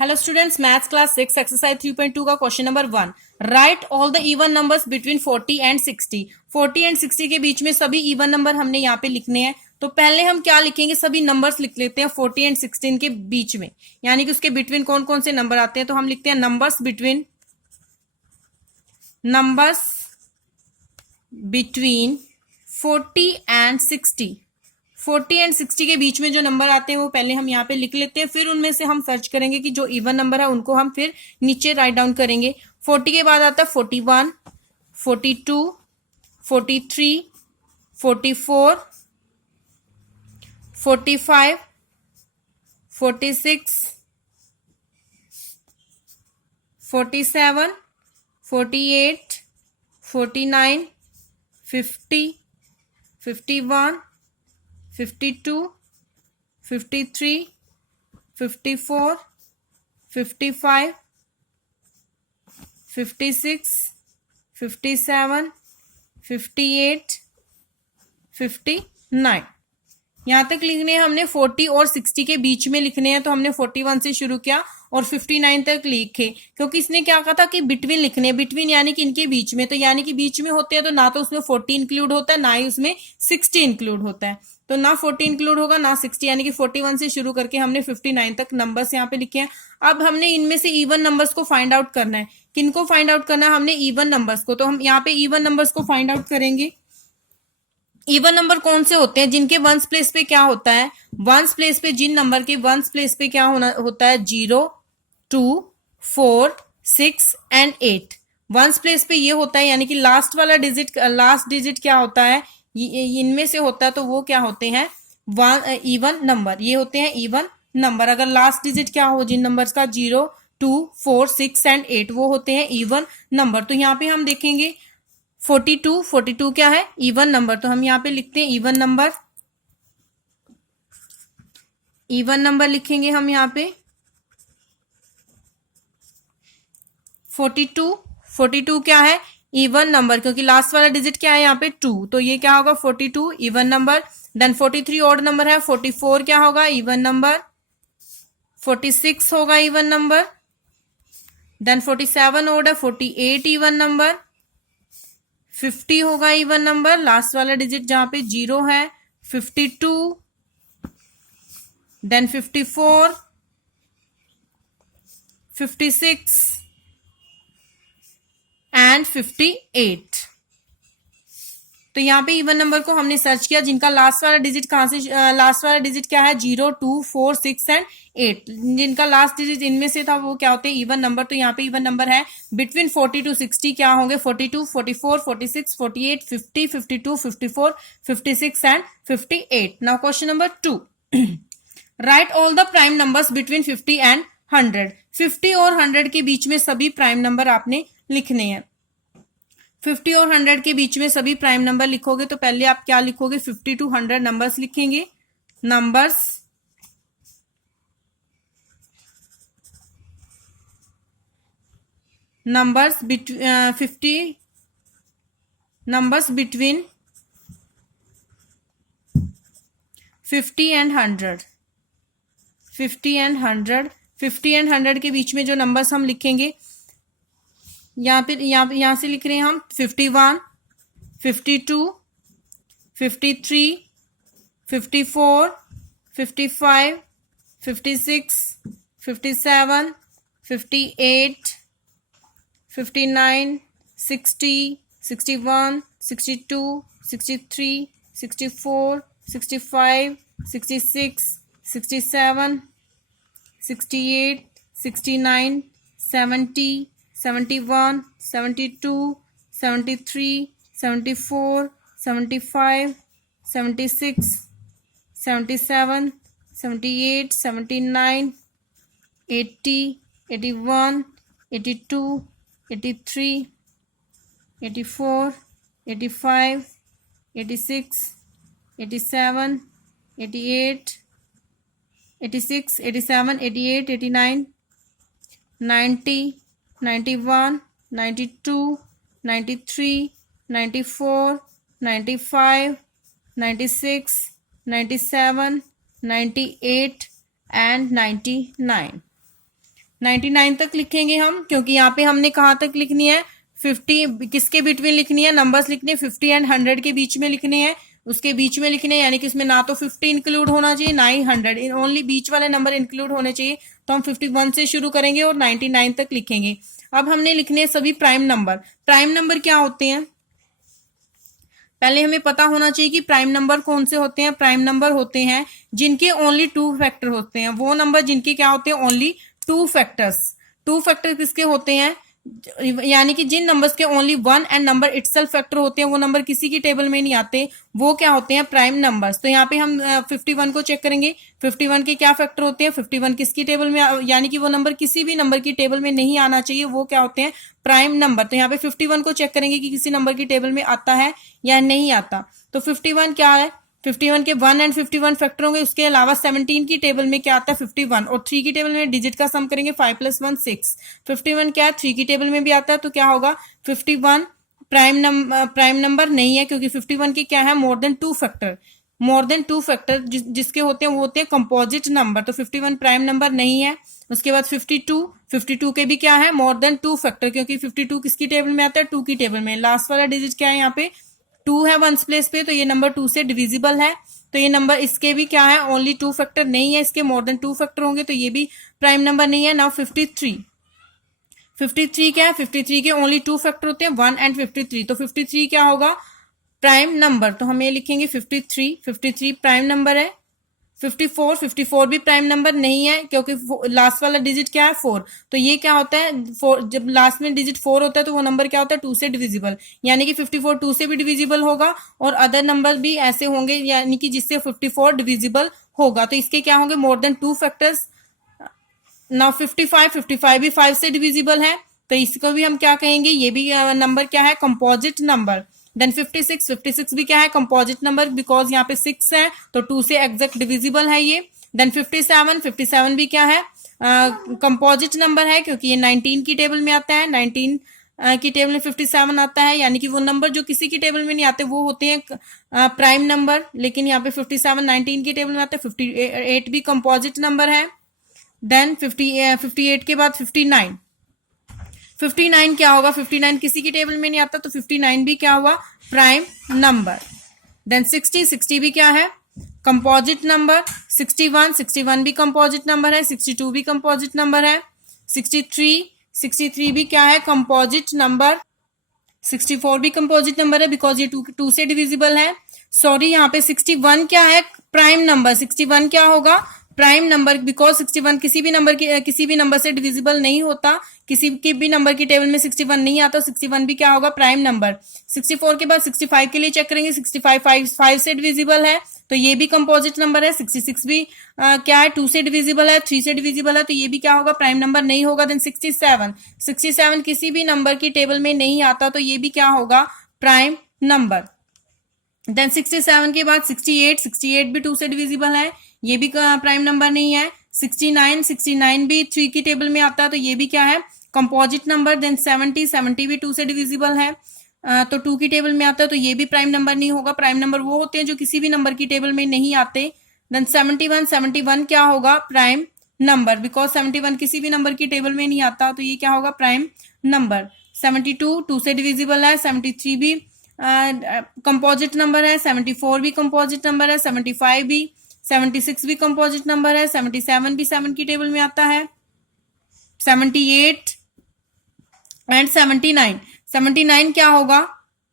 Hello students, maths class 6 exercise 3.2 का question number 1। Right all the even numbers between 40 and 60। 40 and 60 के बीच में सभी even number हमने यहाँ पे लिखने हैं। तो पहले हम क्या लिखेंगे, सभी नंबर्स लिख लेते हैं 40 एंड 16 के बीच में, यानी कि उसके बिटवीन कौन कौन से नंबर आते हैं। तो हम लिखते हैं नंबर्स बिटवीन 40 एंड 60। 40 एंड 60 के बीच में जो नंबर आते हैं वो पहले हम यहाँ पे लिख लेते हैं, फिर उनमें से हम सर्च करेंगे कि जो इवन नंबर है उनको हम फिर नीचे राइट डाउन करेंगे। 40 के बाद आता है 41, 42, 43, 44, 45, 46, 47, 48, 49, 50, 51, 52, 53, 54, 55, 56, 57, 58, 59। यहां तक लिखने हैं हमने। 40 और 60 के बीच में लिखने हैं, तो हमने 41 से शुरू किया और 59 तक लिखे, क्योंकि इसने क्या कहा था कि बिटवीन लिखने, बिटवीन यानी कि इनके बीच में। तो यानी कि बीच में होते हैं तो ना तो उसमें 40 इंक्लूड होता है, ना ही उसमें 60 इंक्लूड होता है। तो ना 40 इंक्लूड होगा ना 60, यानी कि 41 से शुरू करके हमने 59 तक नंबर्स यहाँ पे लिखे हैं। अब हमने इनमें से इवन नंबर्स को फाइंड आउट करना है। किनको फाइंड आउट करना है? हमने इवन नंबर्स को। तो हम यहाँ पे इवन नंबर्स को फाइंड आउट करेंगे। इवन नंबर कौन से होते हैं? जिनके वंस प्लेस पे क्या होता है, वंस प्लेस पे, जिन नंबर के वंस प्लेस पे क्या होता है 0, 2, 4, 6 एंड 8। वंस प्लेस पे ये होता है, यानी कि लास्ट वाला डिजिट, लास्ट डिजिट क्या होता है, इनमें से होता है, तो वो क्या होते हैं इवन नंबर। ये होते हैं इवन नंबर। अगर लास्ट डिजिट क्या हो जिन नंबर्स का 0, 2, 4, 6 एंड 8, वो होते हैं इवन नंबर। तो यहाँ पे हम देखेंगे 42 क्या है? Even number. तो हम यहाँ पे लिखते हैं इवन नंबर लिखेंगे हम यहाँ पे 42 क्या है? इवन नंबर, क्योंकि लास्ट वाला डिजिट क्या है यहाँ पे 2, तो ये क्या होगा 42 even number. Then 43 odd number है, 44 क्या होगा? Even number. 46 होगा इवन नंबर। देन 47 ऑड है, 48 इवन नंबर। 50 होगा इवन नंबर, लास्ट वाला डिजिट जहां पे 0 है। 52, देन 54, 56 एंड 58। तो यहाँ पे इवन नंबर को हमने सर्च किया जिनका लास्ट वाला डिजिट कहां से, लास्ट वाला डिजिट क्या है 0, 2, 4, 6 एंड 8। जिनका लास्ट डिजिट इनमें से था वो क्या होते हैं इवन नंबर। तो यहाँ पे इवन नंबर है बिटवीन 40 टू 60 क्या होंगे 42, 44, 46, 48, 50, 52, 54, 56 and 58। Now question number 2। Right all the prime numbers between 50 and 100। 50 और 100 के बीच में सभी प्राइम नंबर आपने लिखने हैं। 50 और 100 के बीच में सभी प्राइम नंबर लिखोगे तो पहले आप क्या लिखोगे, 50 टू 100 नंबर्स लिखेंगे। Numbers 50 numbers between 50 and 100। 50 and 100, 50 and 100 के बीच में जो नंबर्स हम लिखेंगे, यहां से लिख रहे हैं हम 51, 52, 53, 54, 55, 56, 57, 58, 59, 60, 61, 62, 63, 64, 65, 66, 67, 68, 69, 70, 71, 72, 73, 74, 75, 76, 77, 78, 79, 80, 81, 82, 83, 84, 85, 86, 87, 88, 86, 87, 88, 89, 90, 91, 92, 93, 94, 95, 96, 97, 98 and 99. 99 तक लिखेंगे हम, क्योंकि यहाँ पे हमने कहाँ तक लिखनी है, 50 किसके बिटवीन लिखनी है, नंबर्स लिखने 50 एंड 100 के बीच में लिखने हैं, उसके बीच में लिखने हैं, यानी कि उसमें ना तो 50 इंक्लूड होना चाहिए ना ही 100, ओनली बीच वाले नंबर इंक्लूड होने चाहिए। तो हम 51 से शुरू करेंगे और 99 तक लिखेंगे। अब हमने लिखने हैं सभी प्राइम नंबर। प्राइम नंबर क्या होते हैं, पहले हमें पता होना चाहिए कि प्राइम नंबर कौन से होते हैं। प्राइम नंबर होते हैं जिनके ओनली 2 फैक्टर होते हैं, वो नंबर जिनके क्या होते हैं, ओनली 2 फैक्टर्स। 2 फैक्टर किसके होते हैं, यानी कि जिन नंबर्स के only 1 and number itself factor होते हैं, वो नंबर किसी की टेबल में नहीं आते, वो क्या होते हैं, प्राइम नंबर्स। तो यहाँ पे हम 51 को चेक करेंगे, 51 के क्या फैक्टर होते हैं, 51 किसकी टेबल में, यानी कि वो नंबर किसी भी नंबर की टेबल में नहीं आना चाहिए, वो क्या होते हैं, प्राइम नंबर। तो यहाँ पे 51 को चेक करेंगे कि किसी नंबर की टेबल में आता है या नहीं आता। तो 51 क्या है, 51 के 1 एंड 51 फैक्टर होंगे, उसके अलावा 17 की टेबल में क्या आता है, 51, और 3 की टेबल में डिजिट का सम करेंगे, 5 + 1 6। 51 क्या है, 3 की टेबल में भी आता है, तो क्या होगा, 51 प्राइम नंबर नहीं है, क्योंकि 51 के क्या है, more than 2 factor. More than 2 factor जिसके होते हैं वो होते हैं कंपोजिट नंबर। तो 51 प्राइम नंबर नहीं है। उसके बाद 52 के भी क्या है, मोर देन 2 फैक्टर, क्योंकि 52 किसकी टेबल में आता है, 2 की टेबल में। लास्ट वाला डिजिट क्या है, यहाँ पे 2 है वंस प्लेस पे, तो ये नंबर 2 से डिविजिबल है। तो ये नंबर, इसके भी क्या है, ओनली 2 फैक्टर नहीं है, इसके मोर देन 2 फैक्टर होंगे, तो ये भी प्राइम नंबर नहीं है। नाउ 53 क्या है, 53 के ओनली 2 फैक्टर होते हैं, 1 एंड 53। तो 53 क्या होगा, प्राइम नंबर। तो हम ये लिखेंगे 53 प्राइम नंबर है। 54 भी प्राइम नंबर नहीं है, क्योंकि लास्ट वाला डिजिट क्या है, 4। तो ये क्या होता है, 4, जब लास्ट में डिजिट 4 होता है तो वो नंबर क्या होता है, 2 से डिविजिबल, यानी कि 54 2 से भी डिविजिबल होगा, और अदर नंबर भी ऐसे होंगे यानी कि जिससे 54 डिविजिबल होगा। तो इसके क्या होंगे, मोर देन 2 फैक्टर्स। नाउ 55 भी 5 से डिविजिबल है, तो इसको भी हम क्या कहेंगे, ये भी नंबर क्या है, कंपोजिट नंबर। देन 56 भी क्या है, कंपोजिट नंबर, बिकॉज यहाँ पे 6 है, तो 2 से एग्जैक्ट डिविजिबल है ये। देन 57 भी क्या है, कंपोजिट नंबर है, क्योंकि ये 19 की टेबल में आता है। 19 की टेबल में 57 आता है, यानी कि वो नंबर जो किसी की टेबल में नहीं आते वो होते हैं प्राइम नंबर। लेकिन यहाँ पे 57 19 की टेबल में आता है। 58 भी कंपोजिट नंबर है। देन 58 के बाद 59 क्या होगा, 59 किसी की टेबल में नहीं आता, तो 59 भी क्या हुआ, प्राइम नंबर। देन 60 भी क्या है, कंपोजिट नंबर। 61 भी कंपोजिट नंबर है। 62 भी कंपोजिट नंबर है। 63 भी क्या है, कंपोजिट नंबर। 64 भी कंपोजिट नंबर है, बिकॉज ये 2 से डिविजिबल है। सॉरी, यहाँ पे 61 क्या है, प्राइम नंबर। 61 क्या होगा, प्राइम नंबर, बिकॉज 61 किसी भी नंबर से डिविजिबल नहीं होता, किसी की भी नंबर की टेबल में 61 नहीं आता। 61 भी क्या होगा, प्राइम नंबर। 64 के बाद 65 के लिए चेक करेंगे। 65 5 से डिविजिबल है, तो ये भी कंपोजिट नंबर है। 66 भी क्या है, 2 से डिविजिबल है, 3 से डिविजिबल है, तो ये भी क्या होगा, प्राइम नंबर नहीं होगा। देन 67 किसी भी नंबर की टेबल में नहीं आता, तो ये भी क्या होगा, प्राइम नंबर। देन 67 के बाद 68 भी 2 से डिविजिबल है, ये भी प्राइम नंबर नहीं है। 69 भी 3 की टेबल में आता है, तो ये भी क्या है, कंपोजिट नंबर। देन 70 भी 2 से डिविजिबल है, तो 2 की टेबल में आता है, तो ये भी प्राइम नंबर नहीं होगा। प्राइम नंबर वो होते हैं जो किसी भी नंबर की टेबल में नहीं आते। देन 71 क्या होगा, प्राइम नंबर, बिकॉज 71 किसी भी नंबर की टेबल में नहीं आता, तो ये क्या होगा, प्राइम नंबर। 72 2 से डिविजिबल है। 73 भी कंपोजिट नंबर है। 74 भी कंपोजिट नंबर है। 75 भी, 76 भी कंपोजिट नंबर है। 77 भी 7 की टेबल में आता है। 78 एंड 79 क्या होगा,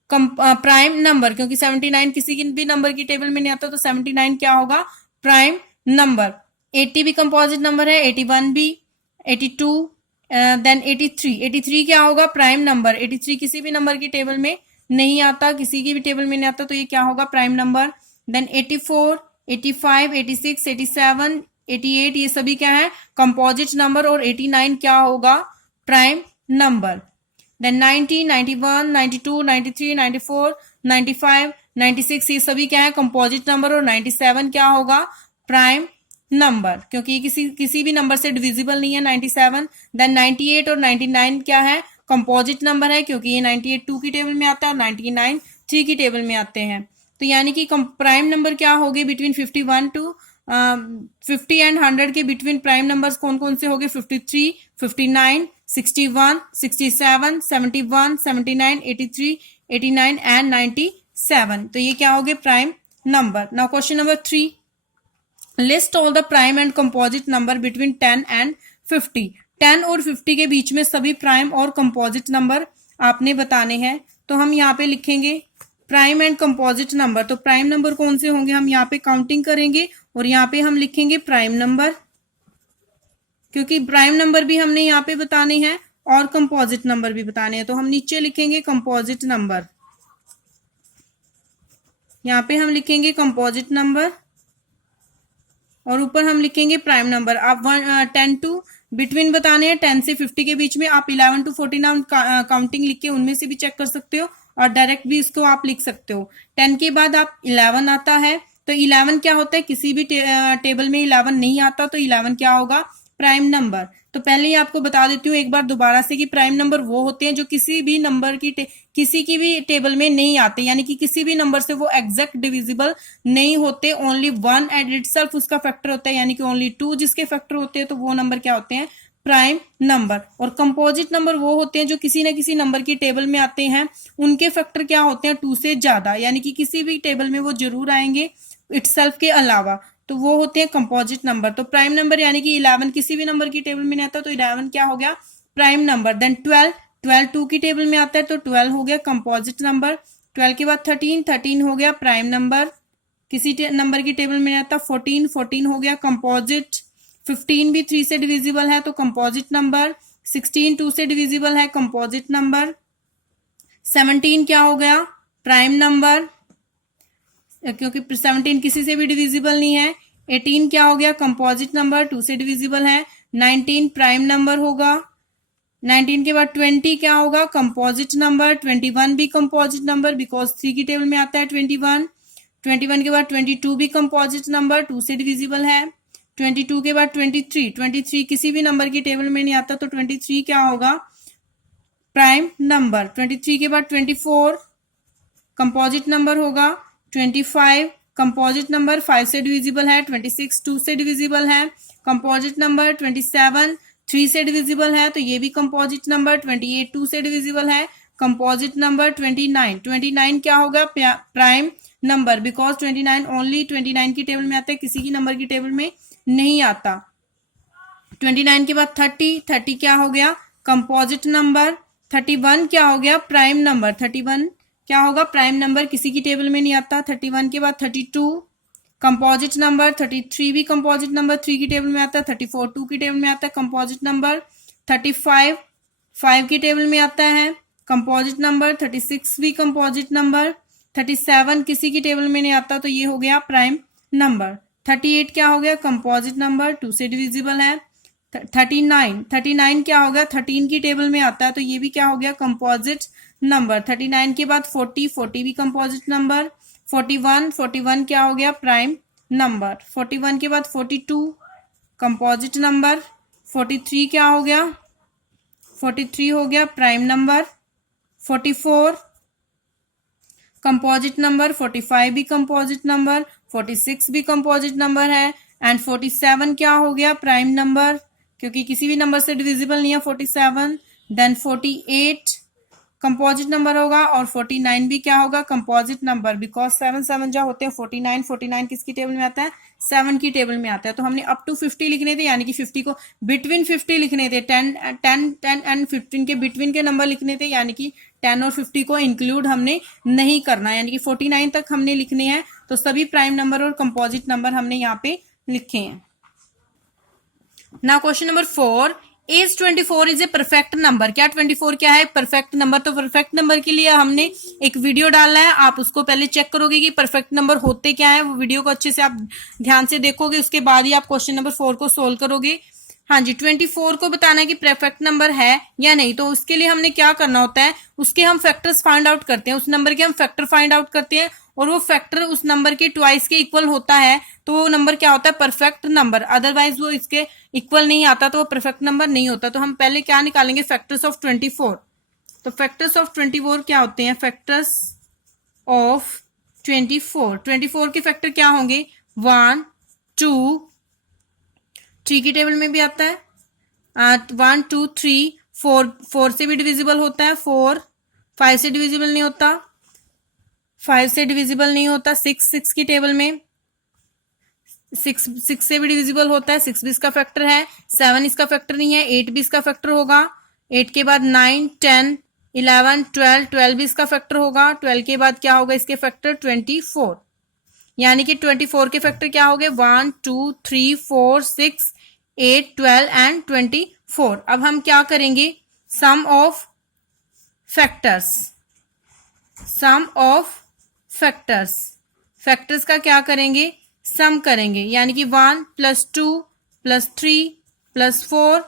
प्राइम नंबर, क्योंकि 79 किसी भी नंबर की टेबल में नहीं आता, तो 79 क्या होगा, प्राइम नंबर। 80 भी कंपोजिट नंबर है। 81 भी, 82, देन 83 क्या होगा, प्राइम नंबर। 83 किसी भी नंबर की टेबल में नहीं आता, किसी की भी टेबल में नहीं आता, तो ये क्या होगा, प्राइम नंबर। देन 84, 85, 86, 87, 88 ये सभी क्या है, कंपोजिट नंबर, और 89 क्या होगा, प्राइम नंबर। देन 90, 91, 92, 93, 94, 95, 96 ये सभी क्या है, कंपोजिट नंबर, और 97 क्या होगा, प्राइम नंबर, क्योंकि ये किसी भी नंबर से डिविजिबल नहीं है 97। देन 98 और 99 क्या है, कंपोजिट नंबर है, क्योंकि ये 98 2 की टेबल में आता है और 99 3 की टेबल में आते हैं। तो यानी कि प्राइम नंबर क्या होगी, बिटवीन 51 to 50 एंड 100 के बिटवीन प्राइम नंबर्स कौन कौन से हो गए? 53, 59, 61, 67, 71, 79, 83, 89 एंड 97। तो ये क्या हो गए? Prime number. Now question number 3, list all the prime and composite number between 10 and 50। 10 और 50 के बीच में सभी प्राइम और कंपोजिट नंबर आपने बताने हैं। तो हम यहाँ पे लिखेंगे प्राइम एंड कंपोजिट नंबर। तो प्राइम नंबर कौन से होंगे? हम यहाँ पे काउंटिंग करेंगे और यहाँ पे हम लिखेंगे प्राइम नंबर, क्योंकि प्राइम नंबर भी हमने यहाँ पे बताने हैं और कंपोजिट नंबर भी बताने हैं। तो हम नीचे लिखेंगे कंपोजिट नंबर, यहाँ पे हम लिखेंगे कंपोजिट नंबर और ऊपर हम लिखेंगे प्राइम नंबर। आप 10 टू बिटवीन बताने हैं 10 से 50 के बीच में, आप 11 टू 49 काउंटिंग लिख के उनमें से भी चेक कर सकते हो और डायरेक्ट भी इसको आप लिख सकते हो। 10 के बाद आप 11 आता है, तो 11 क्या होता है? किसी भी टेबल में 11 नहीं आता, तो 11 क्या होगा? Prime number. तो पहले ही आपको बता देती हूँ एक बार दोबारा से कि प्राइम नंबर वो होते हैं जो किसी भी नंबर की किसी की भी टेबल में नहीं आते, यानी कि किसी भी नंबर से वो एग्जैक्ट डिविजिबल नहीं होते। ओनली 1 एंड इटसेल्फ उसका फैक्टर होता है, यानी कि ओनली 2 जिसके फैक्टर होते हैं, तो वो नंबर क्या होते हैं? Prime number. और कंपोजिट नंबर वो होते हैं जो किसी न किसी नंबर की टेबल में आते हैं, उनके फैक्टर क्या होते हैं? 2 से ज्यादा, यानी कि किसी भी टेबल में वो जरूर आएंगे इटसेल्फ के अलावा, तो वो होते हैं कंपोजिट नंबर। तो प्राइम नंबर यानी कि 11 किसी भी नंबर की टेबल में नहीं आता, तो 11 क्या हो गया? Prime number. देन 12 2 की टेबल में आता है, तो 12 हो गया कंपोजिट नंबर। 12 के बाद 13 हो गया प्राइम नंबर, किसी नंबर की टेबल में नहीं आता। 14 हो गया कंपोजिट। 15 भी 3 से डिविजिबल है, तो कंपोजिट नंबर। 16 2 से डिविजिबल है, कंपोजिट नंबर। 17 क्या हो गया? प्राइम नंबर, क्योंकि 17 किसी से भी डिविजिबल नहीं है। 18 क्या हो गया? कंपोजिट नंबर, 2 से डिविजिबल है। 19 प्राइम नंबर होगा। 19 के बाद 20 क्या होगा? Composite number. 21 भी कंपोजिट नंबर, बिकॉज 3 की टेबल में आता है 21। 21 के बाद 22 भी कंपोजिट नंबर, 2 से डिविजिबल है। 22 के बाद 23 किसी भी नंबर की टेबल में नहीं आता, तो 23 क्या होगा? Prime number. 23 के बाद 24 कंपोजिट नंबर होगा। 25 कंपोजिट नंबर, 5 से डिविजिबल है। 26 2 से डिविजिबल है, कंपोजिट नंबर। 27 3 से डिविजिबल है, तो ये भी कंपोजिट नंबर। 28 2 से डिविजिबल है, कंपोजिट नंबर। 29 क्या होगा? प्राइम नंबर, बिकॉज 29 ओनली 29 की टेबल में आता है, किसी की नंबर की टेबल में नहीं आता। 29 के बाद 30 क्या हो गया? Composite number. 31 क्या हो गया? Prime number. 31 क्या होगा? प्राइम नंबर, किसी की टेबल में नहीं आता। 31 के बाद 32 कंपोजिट नंबर। 33 भी कंपोजिट नंबर, 3 की टेबल में आता है। 34 2 की टेबल में आता है, कंपोजिट नंबर। 35 5 की टेबल में आता है, कंपोजिट नंबर। 36 भी कंपोजिट नंबर। 37 किसी की टेबल में नहीं आता, तो ये हो गया प्राइम नंबर। 38 क्या हो गया? कंपोजिट नंबर, 2 से डिविजिबल है। 39 क्या हो गया? 13 की टेबल में आता है, तो ये भी क्या हो गया? Composite number. 39 के बाद 40 भी कंपोजिट नंबर। 41 क्या हो गया? Prime number. 41 के बाद 42 कंपोजिट नंबर। 43 क्या हो गया? 43 हो गया प्राइम नंबर। 44 composite number. 45 भी कंपोजिट नंबर। 46 भी कंपोजिट नंबर है। एंड 47 क्या हो गया? प्राइम नंबर, क्योंकि किसी भी नंबर से डिविजिबल नहीं है 47। देन 48 कंपोजिट नंबर होगा और 49 भी क्या होगा? कंपोजिट नंबर, बिकॉज 7 7 जो होते हैं 49 किसकी टेबल में आता है? 7 की टेबल में आता है। तो हमने अप टू 50 लिखने थे, यानी कि 50 को बिटवीन 50 लिखने थे। 10 एंड 15 के बिटवीन के नंबर लिखने थे, यानी कि 10 और 50 को इंक्लूड हमने नहीं करना, यानी कि 49 तक हमने लिखने हैं। तो सभी प्राइम नंबर और कंपोजिट नंबर हमने यहाँ पे लिखे हैं। Now question number 4, is 24 is a perfect number? क्या 24 क्या है? Perfect number. तो परफेक्ट नंबर के लिए हमने एक वीडियो डाला है, आप उसको पहले चेक करोगे कि परफेक्ट नंबर होते क्या है। वो वीडियो को अच्छे से आप ध्यान से देखोगे, उसके बाद ही आप क्वेश्चन नंबर 4 को सोल्व करोगे। हाँ जी, 24 को बताना है कि परफेक्ट नंबर है या नहीं। तो उसके लिए हमने क्या करना होता है, उसके हम फैक्टर्स फाइंड आउट करते हैं, उस नंबर के हम फैक्टर फाइंड आउट करते हैं, और वो फैक्टर उस नंबर के ट्वाइस के इक्वल होता है, तो वो नंबर क्या होता है? Perfect number. अदरवाइज वो इसके इक्वल नहीं आता, तो वो परफेक्ट नंबर नहीं होता। तो हम पहले क्या निकालेंगे? Factors of 24। तो फैक्टर्स ऑफ 24 क्या होते हैं? फैक्टर्स ऑफ 24 के फैक्टर क्या होंगे? 1 2, 3 की टेबल में भी आता है, 1 2 3 4, 4 से भी डिविजिबल होता है, 4, 5 से डिविजिबल नहीं होता, 5 से डिविजिबल नहीं होता, 6 की टेबल में 6 से भी डिविजिबल होता है, 6 भी इसका फैक्टर है, 7 इसका फैक्टर नहीं है, 8 भी इसका फैक्टर होगा, 8 के बाद 9 10 11 12, 12 भी इसका फैक्टर होगा, 12 के बाद क्या होगा इसके फैक्टर 24, यानी कि 24 के फैक्टर क्या हो गए 1 2 3 4 6 8 12 एंड 24। अब हम क्या करेंगे, some of factors, some of factors, factors का क्या करेंगे, सम करेंगे, यानी कि 1 + 2 + 3 + 4,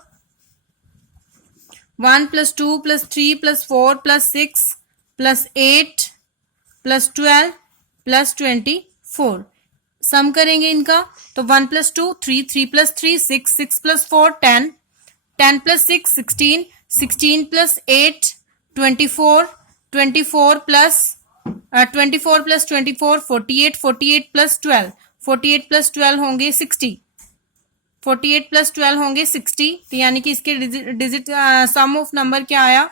1 + 2 + 3 + 4 + 6 + 8 + 12 + 24, सम करेंगे इनका। तो 1 + 2 3, 3 + 3 6, 6 + 4 10, 10 + 6 16, 16 + 8 24, 24 + 24 + 24 48, 48 + 12, 48 + 12 होंगे 60, 48 + 12 होंगे 60। तो यानी कि इसके डिजिट सम ऑफ नंबर क्या आया,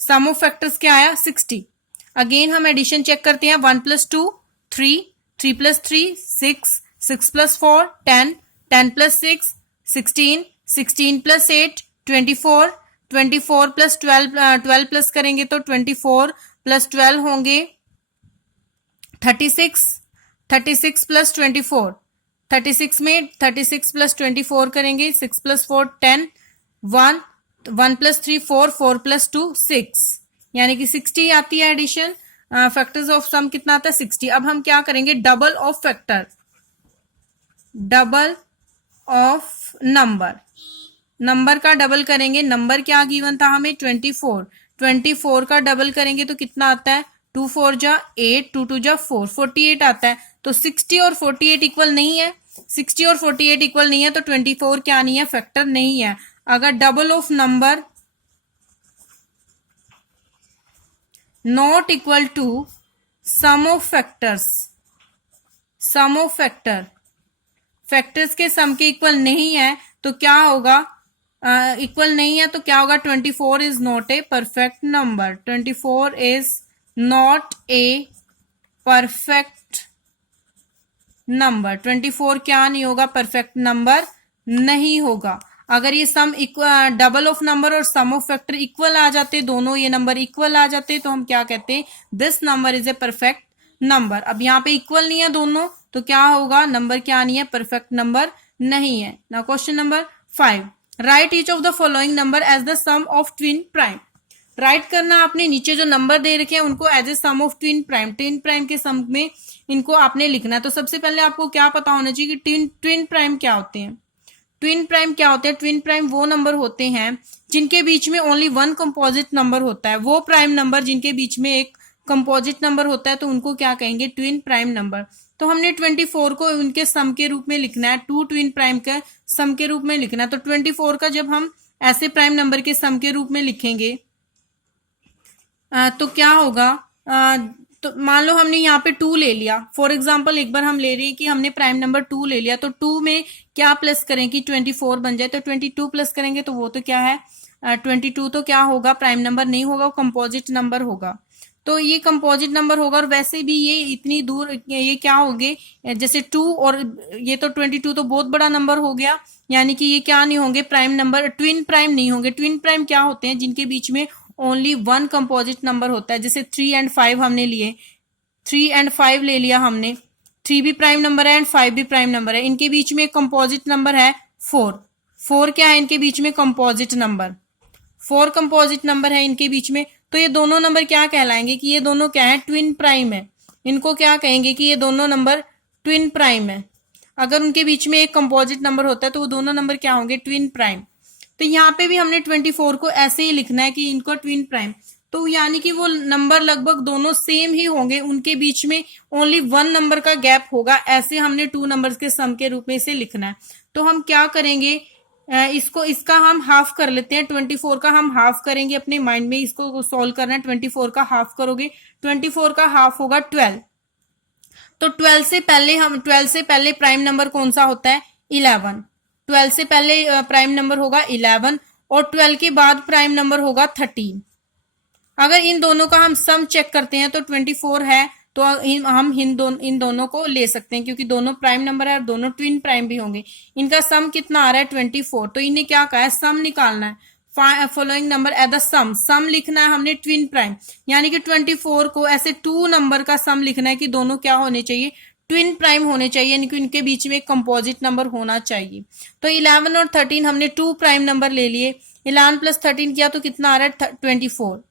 सम ऑफ फैक्टर्स क्या आया 60। अगेन हम एडिशन चेक करते हैं, 1 + 2 3, 3 + 3 6, 6 + 4 10, 10 + 6 16, 16 + 8 24, 24 + 12, 12 प्लस करेंगे तो 24 + 12 होंगे 36, 36 + 24, 36 में 36 + 24 करेंगे, 6 + 4 10, 1, 1 + 3 4, 4 + 2 6, यानी कि 60 आती है एडिशन। फैक्टर्स ऑफ सम कितना आता है 60। अब हम क्या करेंगे, double of factor, double of number, number का डबल करेंगे, नंबर क्या गिवन था हमें 24, 24 का डबल करेंगे तो कितना आता है 2 4 जा 8, 2 2 जा 4, 48 आता है। तो 60 और 48 इक्वल नहीं है, 60 और 48 इक्वल नहीं है, तो 24 क्या नहीं है, फैक्टर नहीं है। अगर double of number not equal to sum of factors, some of factor, factors के सम के इक्वल नहीं है तो क्या होगा, इक्वल नहीं है तो क्या होगा, 24 is not a perfect number, 24 is not a perfect number, 24 क्या नहीं होगा, परफेक्ट नंबर नहीं होगा। अगर ये सम डबल ऑफ नंबर और सम ऑफ फैक्टर इक्वल आ जाते, दोनों ये नंबर इक्वल आ जाते, तो हम क्या कहते, this number is a perfect number. अब यहाँ पे इक्वल नहीं है दोनों, तो क्या होगा, नंबर क्या नहीं है, परफेक्ट नंबर नहीं है। Now question number 5, write each of the following number as the sum of twin prime. Write करना आपने, नीचे जो नंबर दे रखे हैं उनको as a sum of twin prime, twin prime के सम में इनको आपने लिखना है। तो सबसे पहले आपको क्या पता होना चाहिए कि ट्विन प्राइम क्या होते हैं। ट्विन प्राइम क्या होते हैं, ट्विन प्राइम वो नंबर होते हैं जिनके बीच में ओनली वन कंपोजिट नंबर होता है, वो प्राइम नंबर जिनके बीच में एक कंपोजिट नंबर होता है, तो उनको क्या कहेंगे, ट्विन प्राइम नंबर। तो हमने 24 को उनके सम के रूप में लिखना है, 2 ट्विन प्राइम का सम के रूप में लिखना है। तो 24 का जब हम ऐसे प्राइम नंबर के सम के रूप में लिखेंगे तो क्या होगा, तो मान लो हमने यहाँ पे 2 ले लिया, फॉर एग्जांपल एक बार हम ले रहे हैं कि हमने प्राइम नंबर 2 ले लिया, तो 2 में क्या प्लस करें कि 24 बन जाए, तो 22 प्लस करेंगे तो वो तो क्या है 22, तो क्या होगा, प्राइम नंबर नहीं होगा, वो कंपोजिट नंबर होगा। तो ये कंपोजिट नंबर होगा, और वैसे भी ये इतनी दूर ये क्या होंगे, जैसे 2 और ये तो 22 तो बहुत बड़ा नंबर हो गया, यानी कि ये क्या नहीं होंगे, प्राइम नंबर, ट्विन प्राइम नहीं होंगे। ट्विन प्राइम क्या होते हैं, जिनके बीच में ओनली वन कंपोजिट नंबर होता है। जैसे 3 और 5 हमने लिए, 3 और 5 ले लिया हमने, 3 भी प्राइम नंबर है एंड 5 भी प्राइम नंबर है, इनके बीच में एक कंपोजिट नंबर है 4, 4 क्या है इनके बीच में, कंपोजिट नंबर, 4 कंपोजिट नंबर है इनके बीच में। तो ये दोनों नंबर क्या कहलाएंगे कि ये दोनों क्या है, ट्विन प्राइम है। इनको क्या कहेंगे कि ये दोनों नंबर ट्विन प्राइम है। अगर उनके बीच में एक कंपोजिट नंबर होता है तो वो दोनों नंबर क्या होंगे, ट्विन प्राइम। तो यहाँ पे भी हमने 24 को ऐसे ही लिखना है कि इनको ट्विन प्राइम, तो यानी कि वो नंबर लगभग दोनों सेम ही होंगे, उनके बीच में ओनली वन नंबर का गैप होगा, ऐसे हमने 2 नंबर्स के सम के रूप में इसे लिखना है। तो हम क्या करेंगे, इसका हम हाफ कर लेते हैं, 24 का हम हाफ करेंगे, अपने माइंड में इसको सॉल्व करना है। 24 का हाफ करोगे, 24 का हाफ होगा 12, तो 12 से पहले प्राइम नंबर कौन सा होता है? 11। 12 से पहले प्राइम नंबर होगा 11 और 12 के बाद प्राइम नंबर होगा 13। अगर इन दोनों का हम सम चेक करते हैं तो 24 है, तो हम इन दोनों को ले सकते हैं क्योंकि दोनों प्राइम नंबर है और दोनों ट्विन प्राइम भी होंगे। इनका सम कितना आ रहा है? 24। तो इन्हें क्या कहा है? सम निकालना है। फॉलोइंग नंबर एट द सम लिखना है हमने ट्विन प्राइम, यानी कि 24 को ऐसे 2 नंबर का सम लिखना है कि दोनों क्या होने चाहिए? ट्विन प्राइम होने चाहिए, यानी कि इनके बीच में एक कंपोजिट नंबर होना चाहिए। तो 11 और 13 हमने 2 प्राइम नंबर ले लिए। 11 प्लस 13 किया तो कितना आ रहा है? 24।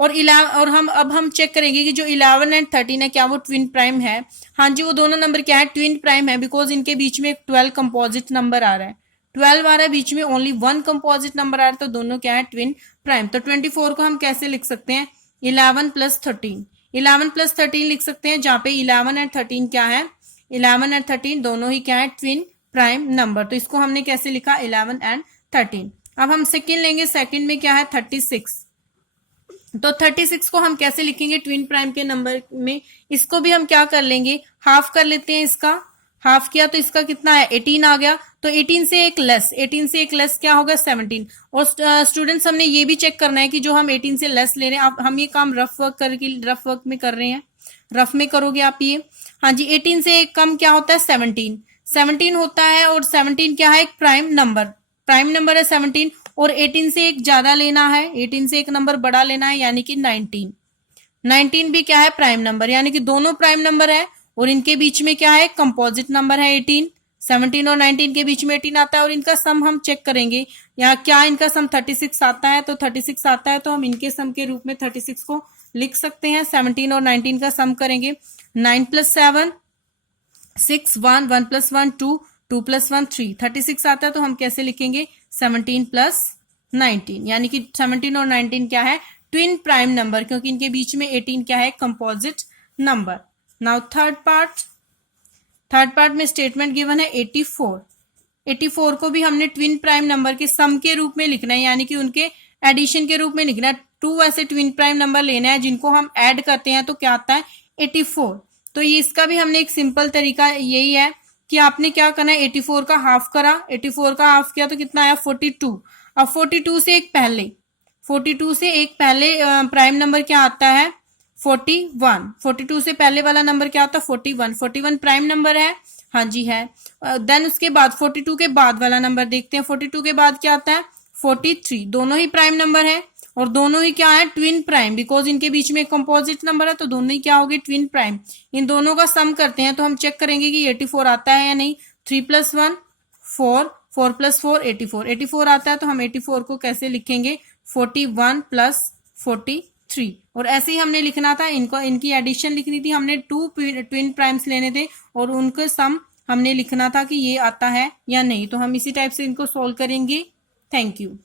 और 11 और हम चेक करेंगे कि जो 11 एंड 13 है क्या वो ट्विन प्राइम है? हाँ जी, वो दोनों नंबर क्या है? ट्विन प्राइम है, बिकॉज इनके बीच में 12 कंपोजिट नंबर आ रहा है। 12 आ रहा है बीच में, ओनली 1 कंपोजिट नंबर आ रहा है, तो दोनों क्या है? Twin prime. तो 24 को हम कैसे लिख सकते हैं? 11 प्लस 13। 11 प्लस 13 लिख सकते हैं, जहां पे 11 एंड 13 क्या है? 11 एंड 13 दोनों ही क्या है? Twin prime number. तो इसको हमने कैसे लिखा? 11 एंड 13। अब हम सेकेंड लेंगे। सेकेंड में क्या है? 36। तो 36 को हम कैसे लिखेंगे ट्विन प्राइम के नंबर में? इसको भी हम क्या कर लेंगे? हाफ कर लेते हैं। इसका हाफ किया तो इसका कितना है? 18 आ गया। तो 18 से एक लेस क्या होगा? 17। और स्टूडेंट्स हमने ये भी चेक करना है कि जो हम 18 से लेस ले रहे हैं, हम ये काम रफ वर्क में कर रहे हैं। रफ में करोगे आप ये। हाँ जी, 18 से एक कम क्या होता है? 17 होता है। और 17 क्या है? एक प्राइम नंबर है 17। और 18 से एक ज्यादा लेना है, 18 से एक नंबर बड़ा लेना है, यानी कि 19 भी क्या है? प्राइम नंबर, यानी कि दोनों प्राइम नंबर है और इनके बीच में क्या है? कंपोजिट नंबर है 18। 17 और 19 के बीच में 18 आता है और इनका सम हम चेक करेंगे। यहाँ क्या इनका सम 36 आता है? तो 36 आता है, तो हम इनके सम के रूप में 36 को लिख सकते हैं। 17 और 19 का सम करेंगे। 9 प्लस 7 6, 1 1 प्लस 1 2 2 प्लस 1 3, 36 आता है, तो हम कैसे लिखेंगे? 17 प्लस 19, यानी कि 17 और 19 क्या है? ट्विन प्राइम नंबर, क्योंकि इनके बीच में 18 क्या है? Composite number. Now third part में स्टेटमेंट गिवन है 84। 84 को भी हमने ट्विन प्राइम नंबर के सम के रूप में लिखना है, यानी कि उनके एडिशन के रूप में लिखना है। 2 ऐसे ट्विन प्राइम नंबर लेना है जिनको हम ऐड करते हैं तो क्या आता है? 84। तो ये इसका भी हमने एक सिंपल तरीका यही है कि आपने क्या करना है? 84 का हाफ करा, 84 का हाफ किया तो कितना आया? 42। अब 42 से एक पहले प्राइम नंबर क्या आता है? 41। 42 से पहले वाला नंबर क्या आता है? 41। 41 प्राइम नंबर है, हाँ जी है। देन उसके बाद 42 के बाद वाला नंबर देखते हैं। 42 के बाद क्या आता है? 43। दोनों ही प्राइम नंबर है और दोनों ही क्या है? ट्विन प्राइम, बिकॉज इनके बीच में एक कंपोजिट नंबर है, तो दोनों ही क्या होगी? Twin prime. इन दोनों का सम करते हैं तो हम चेक करेंगे कि 84 आता है या नहीं। 3 प्लस 1 4, 4 प्लस 4 84 आता है, तो हम 84 को कैसे लिखेंगे? 41 प्लस 43। और ऐसे ही हमने लिखना था, इनकी एडिशन लिखनी थी, हमने 2 ट्विन प्राइम्स लेने थे और उनके सम हमने लिखना था कि ये आता है या नहीं। तो हम इसी टाइप से इनको सोल्व करेंगे। Thank you.